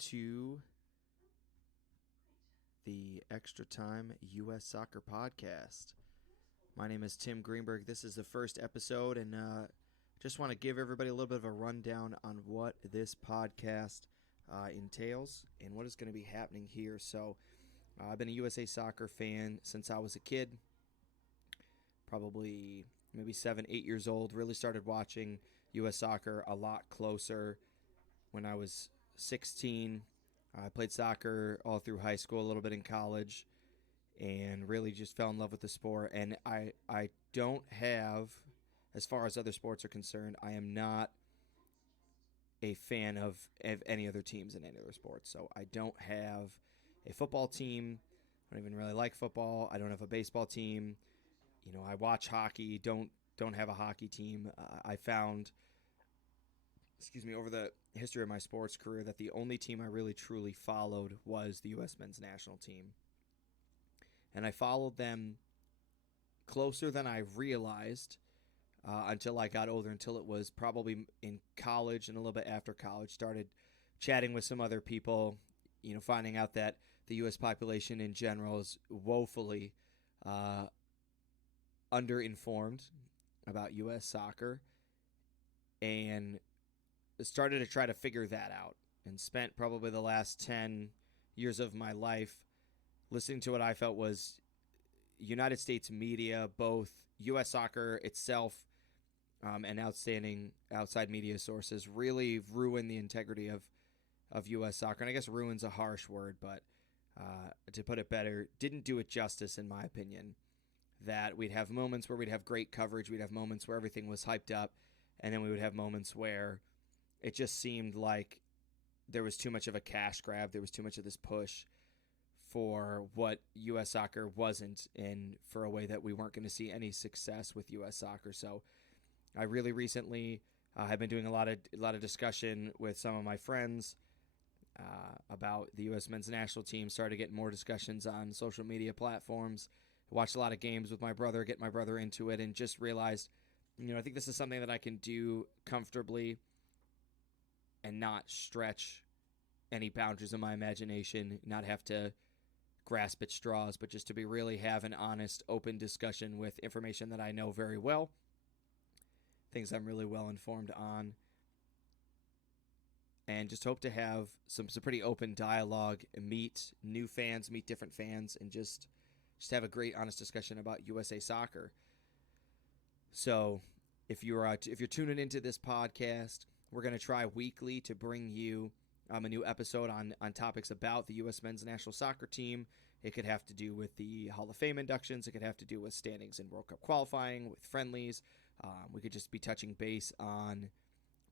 to the Extra Time U.S. Soccer Podcast. My name is Tim Greenberg. This is the first episode, and just want to give everybody a little bit of a rundown on what this podcast entails and what is going to be happening here. So, I've been a USA Soccer fan since I was a kid, probably maybe 7, 8 years old. Really started watching U.S. Soccer a lot closer when I was 16. I played soccer all through high school, a little bit in college, and really just fell in love with the sport. And I don't have, as far as other sports are concerned, I am not a fan of any other teams in any other sports. So I don't have a football team. I don't even really like football. I don't have a baseball team. You know, I watch hockey, don't have a hockey team. I found, over the history of my sports career, that the only team I really truly followed was the U.S. men's national team. And I followed them closer than I realized until I got older, until it was probably in college and a little bit after college. Started chatting with some other people, you know, finding out that the U.S. population in general is woefully underinformed about U.S. soccer, and started to try to figure that out, and spent probably the last 10 years of my life listening to what I felt was United States media, both U.S. soccer itself and outstanding outside media sources, really ruin the integrity of U.S. soccer. And I guess ruin's a harsh word, but to put it better, didn't do it justice, in my opinion. That we'd have moments where we'd have great coverage, we'd have moments where everything was hyped up, and then we would have moments where it just seemed like there was too much of a cash grab, there was too much of this push for what U.S. soccer wasn't, and for a way that we weren't going to see any success with U.S. soccer. So I really recently have been doing a lot of discussion with some of my friends about the U.S. men's national team. Started getting more discussions on social media platforms. Watched a lot of games with my brother, get my brother into it, and just realized, you know, I think this is something that I can do comfortably and not stretch any boundaries of my imagination, not have to grasp at straws, but just to be really have an honest, open discussion with information that I know very well, things I'm really well informed on, and just hope to have some pretty open dialogue, meet new fans, meet different fans, and just have a great, honest discussion about USA Soccer. So if you're tuning into this podcast, we're going to try weekly to bring you a new episode on topics about the U.S. men's national soccer team. It could have to do with the Hall of Fame inductions. It could have to do with standings in World Cup qualifying, with friendlies. We could just be touching base on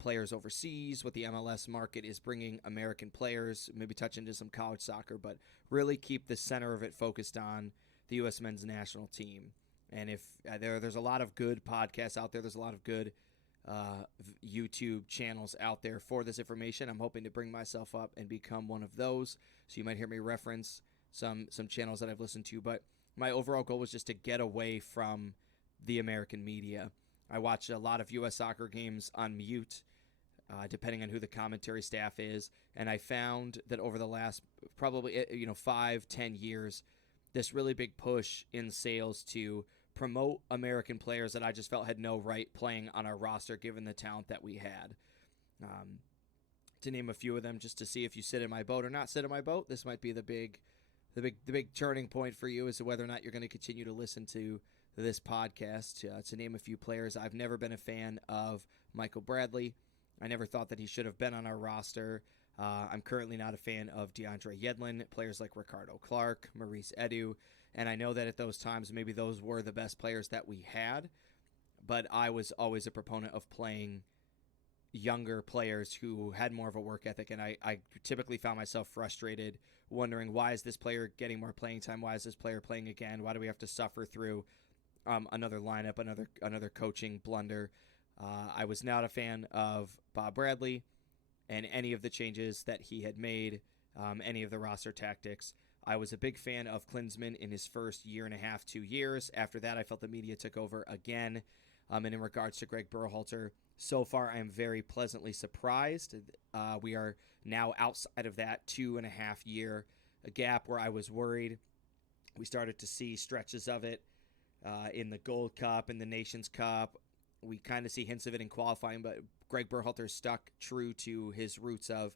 players overseas, what the MLS market is bringing American players, maybe touch into some college soccer, but really keep the center of it focused on the U.S. men's national team. And if there's a lot of good podcasts out there, there's a lot of good YouTube channels out there for this information. I'm hoping to bring myself up and become one of those. So you might hear me reference some channels that I've listened to, but my overall goal was just to get away from the American media. I watch a lot of U.S. soccer games on mute, depending on who the commentary staff is, and I found that over the last probably 5-10 years, this really big push in sales to promote American players that I just felt had no right playing on our roster given the talent that we had. To name a few of them, just to see if you sit in my boat or not sit in my boat, this might be the big turning point for you as to whether or not you're going to continue to listen to this podcast. To name a few players, I've never been a fan of Michael Bradley. I never thought that he should have been on our roster. I'm currently not a fan of DeAndre Yedlin, players like Ricardo Clark, Maurice Edu, and I know that at those times maybe those were the best players that we had, but I was always a proponent of playing younger players who had more of a work ethic, and I typically found myself frustrated, wondering, why is this player getting more playing time? Why is this player playing again? Why do we have to suffer through another lineup, another coaching blunder? I was not a fan of Bob Bradley and any of the changes that he had made, any of the roster tactics. I was a big fan of Klinsmann in his first year and a half, 2 years. After that, I felt the media took over again. And in regards to Greg Berhalter, so far I am very pleasantly surprised. We are now outside of that 2.5 year gap where I was worried. We started to see stretches of it in the Gold Cup, in the Nations Cup. We kind of see hints of it in qualifying, but Greg Berhalter stuck true to his roots of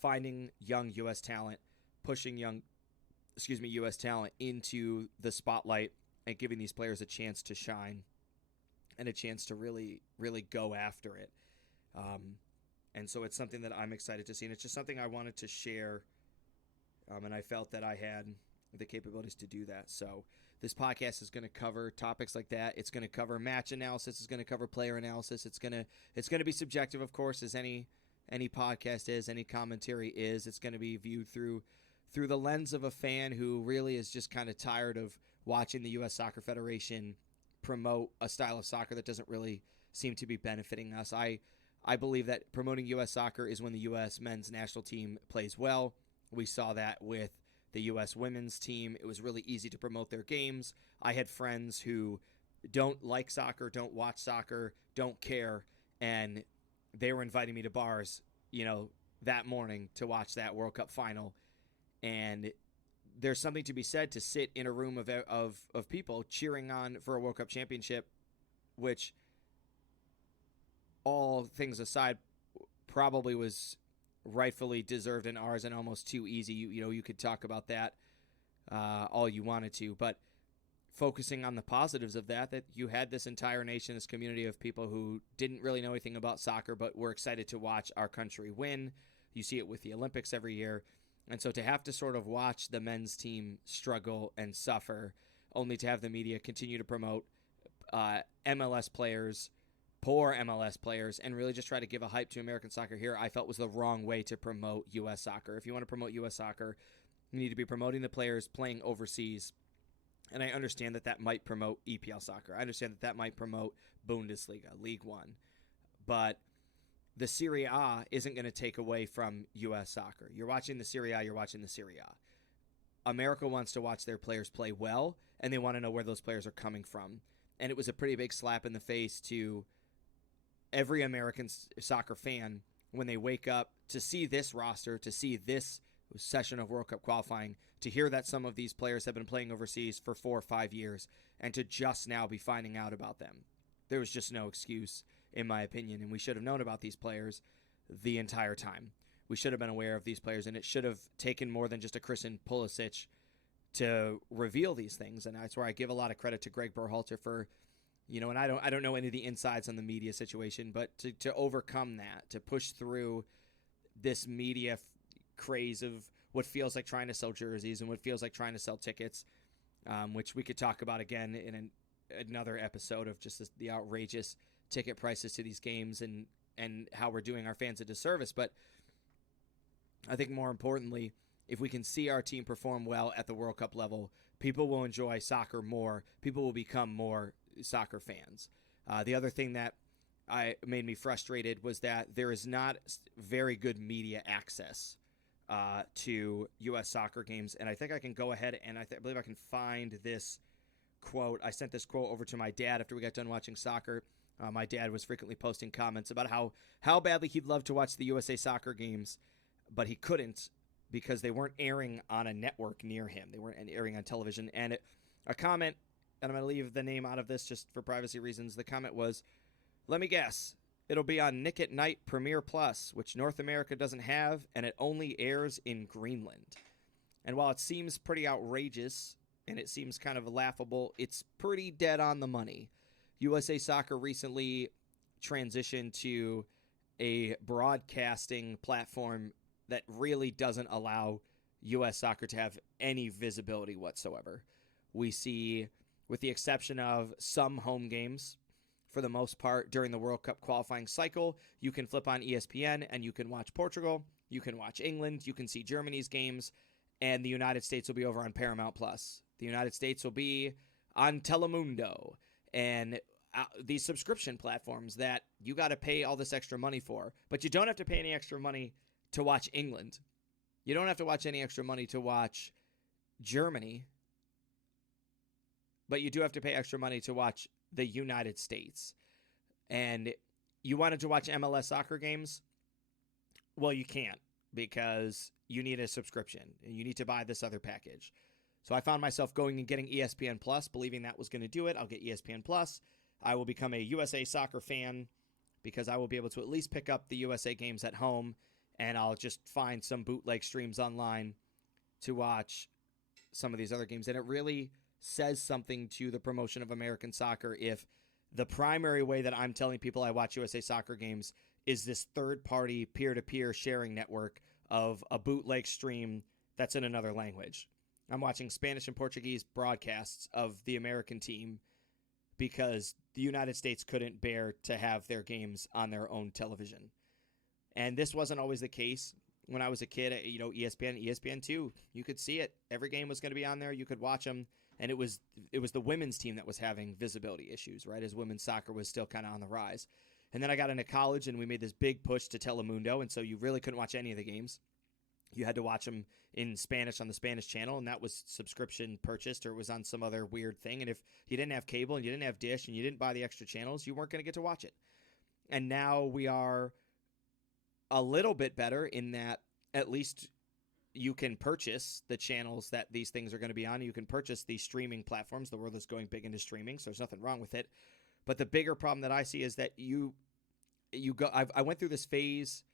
finding young U.S. talent, pushing U.S. talent into the spotlight and giving these players a chance to shine and a chance to really, really go after it. And so it's something that I'm excited to see, and it's just something I wanted to share, and I felt that I had the capabilities to do that. So this podcast is going to cover topics like that. It's going to cover match analysis. It's going to cover player analysis. It's going to be subjective, of course, as any podcast is, any commentary is. It's going to be viewed through the lens of a fan who really is just kind of tired of watching the U.S. Soccer Federation promote a style of soccer that doesn't really seem to be benefiting us. I believe that promoting U.S. soccer is when the U.S. men's national team plays well. We saw that with the U.S. women's team. It was really easy to promote their games. I had friends who don't like soccer, don't watch soccer, don't care, and they were inviting me to bars, that morning to watch that World Cup final. And there's something to be said to sit in a room of people cheering on for a World Cup championship, which, all things aside, probably was rightfully deserved and ours and almost too easy. You could talk about that all you wanted to, but focusing on the positives of that you had this entire nation, this community of people who didn't really know anything about soccer, but were excited to watch our country win. You see it with the Olympics every year. And so to have to sort of watch the men's team struggle and suffer, only to have the media continue to promote MLS players, poor MLS players, and really just try to give a hype to American soccer here, I felt was the wrong way to promote U.S. soccer. If you want to promote U.S. soccer, you need to be promoting the players playing overseas. And I understand that might promote EPL soccer. I understand that might promote Bundesliga, League One. But the Serie A isn't going to take away from U.S. soccer. You're watching the Serie A, you're watching the Serie A. America wants to watch their players play well, and they want to know where those players are coming from. And it was a pretty big slap in the face to every American soccer fan when they wake up to see this roster, to see this session of World Cup qualifying, to hear that some of these players have been playing overseas for 4 or 5 years, and to just now be finding out about them. There was just no excuse, in my opinion, and we should have known about these players the entire time. We should have been aware of these players, and it should have taken more than just a Christian Pulisic to reveal these things, and that's where I give a lot of credit to Greg Berhalter for, and I don't know any of the insides on the media situation, but to overcome that, to push through this media craze of what feels like trying to sell jerseys and what feels like trying to sell tickets, which we could talk about again in another episode of just the outrageous ticket prices to these games and how we're doing our fans a disservice. But I think more importantly, if we can see our team perform well at the World Cup level, people will enjoy soccer more. People will become more soccer fans. The other thing that made me frustrated was that there is not very good media access to U.S. soccer games. And I think I can go ahead and I believe I can find this quote. I sent this quote over to my dad after we got done watching soccer. My dad was frequently posting comments about how badly he'd love to watch the USA soccer games, but he couldn't because they weren't airing on a network near him. They weren't airing on television. And a comment, and I'm going to leave the name out of this just for privacy reasons. The comment was, "Let me guess, it'll be on Nick at Night Premier Plus, which North America doesn't have, and it only airs in Greenland." And while it seems pretty outrageous and it seems kind of laughable, it's pretty dead on the money. USA Soccer recently transitioned to a broadcasting platform that really doesn't allow U.S. soccer to have any visibility whatsoever. We see, with the exception of some home games, for the most part, during the World Cup qualifying cycle, you can flip on ESPN and you can watch Portugal, you can watch England, you can see Germany's games, and the United States will be over on Paramount Plus. The United States will be on Telemundo, and these subscription platforms that you got to pay all this extra money for, but you don't have to pay any extra money to watch England. You don't have to watch any extra money to watch Germany, but you do have to pay extra money to watch the United States. and you wanted to watch MLS soccer games, well, you can't because you need a subscription and you need to buy this other package. So I found myself going and getting ESPN Plus, believing that was going to do it. I'll get ESPN Plus. I will become a USA soccer fan because I will be able to at least pick up the USA games at home, and I'll just find some bootleg streams online to watch some of these other games. And it really says something to the promotion of American soccer if the primary way that I'm telling people I watch USA soccer games is this third-party peer-to-peer sharing network of a bootleg stream that's in another language. I'm watching Spanish and Portuguese broadcasts of the American team because the United States couldn't bear to have their games on their own television. And this wasn't always the case. When I was a kid, ESPN, ESPN2, you could see it. Every game was going to be on there. You could watch them. And it was the women's team that was having visibility issues, right, as women's soccer was still kind of on the rise. And then I got into college, and we made this big push to Telemundo, and so you really couldn't watch any of the games. You had to watch them in Spanish on the Spanish channel, and that was subscription purchased, or it was on some other weird thing. And if you didn't have cable and you didn't have Dish and you didn't buy the extra channels, you weren't going to get to watch it. And now we are a little bit better in that at least you can purchase the channels that these things are going to be on. You can purchase these streaming platforms. The world is going big into streaming, so there's nothing wrong with it. But the bigger problem that I see is that you go. I went through this phase,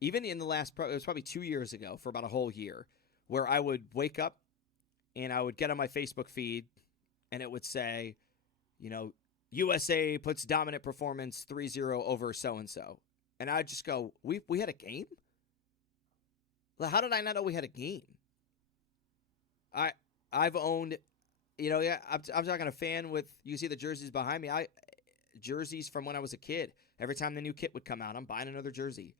even in the last, it was probably 2 years ago, for about a whole year, where I would wake up and I would get on my Facebook feed, and it would say, USA puts dominant performance 3-0 over so and so, and I'd just go, we had a game. How did I not know we had a game? I've owned, I'm talking a fan with, you see the jerseys behind me. Jerseys from when I was a kid. Every time the new kit would come out, I'm buying another jersey.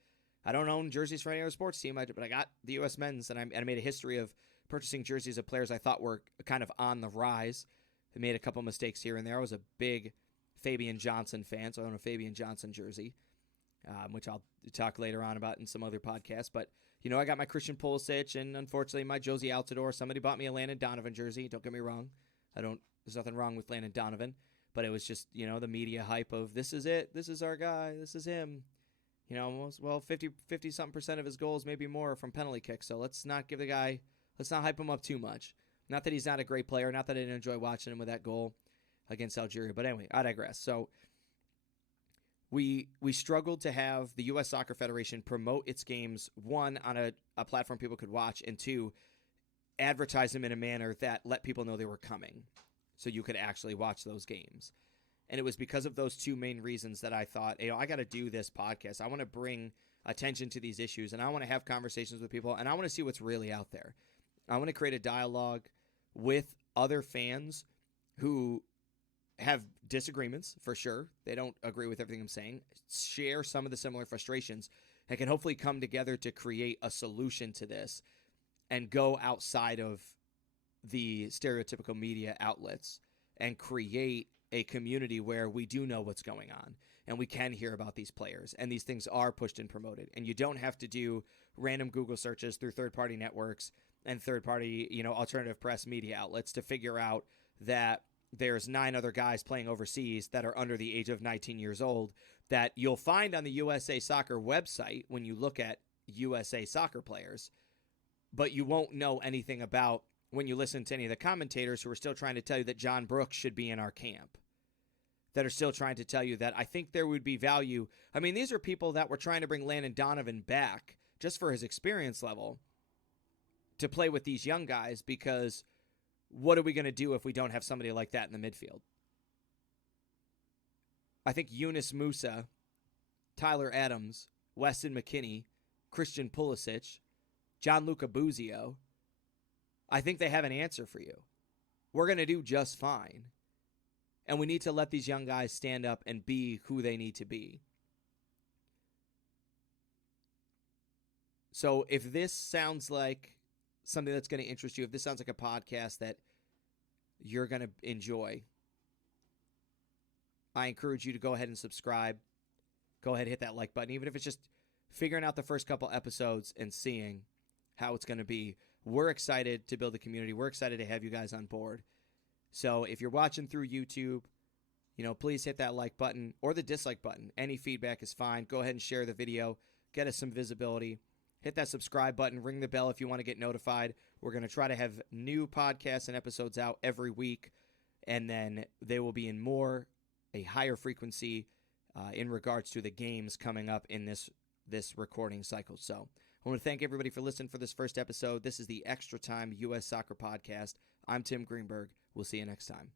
I don't own jerseys for any other sports team, but I got the US Men's, and I made a history of purchasing jerseys of players I thought were kind of on the rise. I made a couple mistakes here and there. I was a big Fabian Johnson fan, so I own a Fabian Johnson jersey, which I'll talk later on about in some other podcasts. But I got my Christian Pulisic and unfortunately my Josie Altidore. Somebody bought me a Landon Donovan jersey. Don't get me wrong. There's nothing wrong with Landon Donovan, but it was just, the media hype of this is it. This is our guy. This is him. 50-something% of his goals, maybe more, from penalty kicks. So let's not hype him up too much. Not that he's not a great player. Not that I didn't enjoy watching him with that goal against Algeria. But anyway, I digress. So we struggled to have the U.S. Soccer Federation promote its games, one, on a platform people could watch, and two, advertise them in a manner that let people know they were coming so you could actually watch those games. And it was because of those two main reasons that I thought, I got to do this podcast. I want to bring attention to these issues, and I want to have conversations with people, and I want to see what's really out there. I want to create a dialogue with other fans who have disagreements, for sure. They don't agree with everything I'm saying. Share some of the similar frustrations and can hopefully come together to create a solution to this and go outside of the stereotypical media outlets and create a community where we do know what's going on and we can hear about these players and these things are pushed and promoted. And you don't have to do random Google searches through third-party networks and third-party, alternative press media outlets to figure out that there's 9 other guys playing overseas that are under the age of 19 years old that you'll find on the USA Soccer website when you look at USA Soccer players, but you won't know anything about when you listen to any of the commentators who are still trying to tell you that John Brooks should be in our camp, that are still trying to tell you that I think there would be value. I mean, these are people that were trying to bring Landon Donovan back just for his experience level to play with these young guys, because what are we going to do if we don't have somebody like that in the midfield? I think Yunus Musa, Tyler Adams, Weston McKennie, Christian Pulisic, Gianluca Buzio, I think they have an answer for you. We're going to do just fine. And we need to let these young guys stand up and be who they need to be. So if this sounds like something that's going to interest you, if this sounds like a podcast that you're going to enjoy, I encourage you to go ahead and subscribe. Go ahead and hit that like button, even if it's just figuring out the first couple episodes and seeing how it's going to be. We're excited to build a community. We're excited to have you guys on board. So if you're watching through YouTube, please hit that like button or the dislike button. Any feedback is fine. Go ahead and share the video. Get us some visibility. Hit that subscribe button. Ring the bell if you want to get notified. We're going to try to have new podcasts and episodes out every week, and then they will be in a higher frequency in regards to the games coming up in this recording cycle. So I want to thank everybody for listening for this first episode. This is the Extra Time U.S. Soccer Podcast. I'm Tim Greenberg. We'll see you next time.